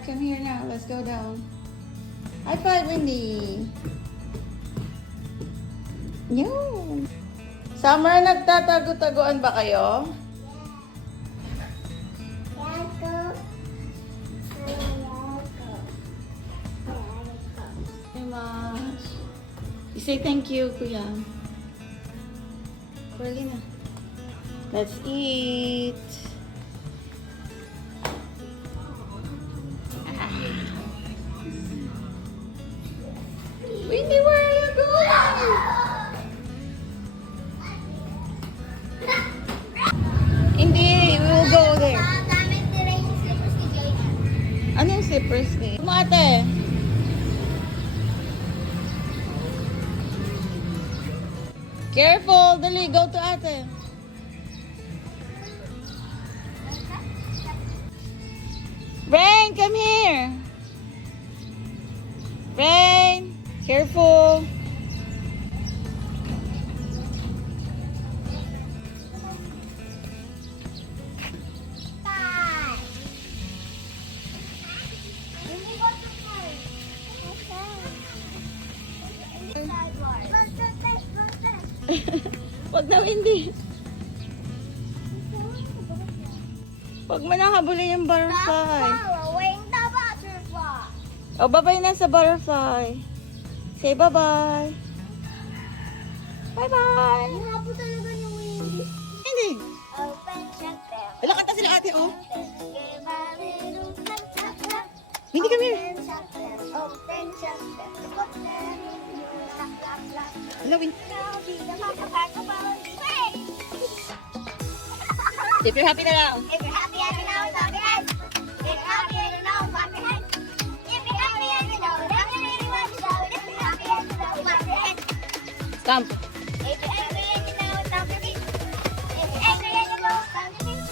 five. Come here now. Let's go down. High five, Windy. Yun. Summer, nagtatago-taguan ba kayo? Very much. You say thank you, Kuya. Kurali na. Let's eat. Windy, where are you going? Hindi, we will go there. Ano yung slippers ni? Ate. Careful, dali, go to ate. Rain, come here. Rain, careful. Wag na, Windy. Wag mo nang habulin yung butterfly. Oh, bye-bye na sa butterfly. Say bye-bye. Bye-bye. Habo talaga ni Windy. Hindi. Open check them. Wala kanta sila ate, oh. Give a little clap, clap, clap. Windy, come here. Open check them. Open check them. Put them in your lap, lap, lap. Hello, Windy. Now be the motherfucker. Hey! If you're happy na lang. If you're happy and you know, clap your hands. If you're happy and you know, clap your hands. If you're happy and you know, that you really want to show it. If you're happy and you know, clap your hands. Stamp. If you're angry and you know, stamp your feet. If you're angry and you know, stamp your feet.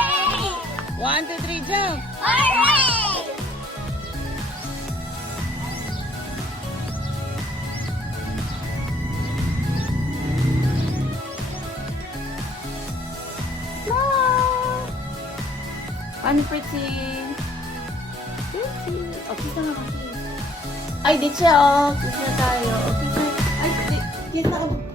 Hey! 1, 2, 3, jump. Hooray! Paano, Pretty? Pretty. Oh, kiss na nga kasi. Ay, di siya, oh. Kiss na tayo. Oh, kiss na. Ay, kiss na ka.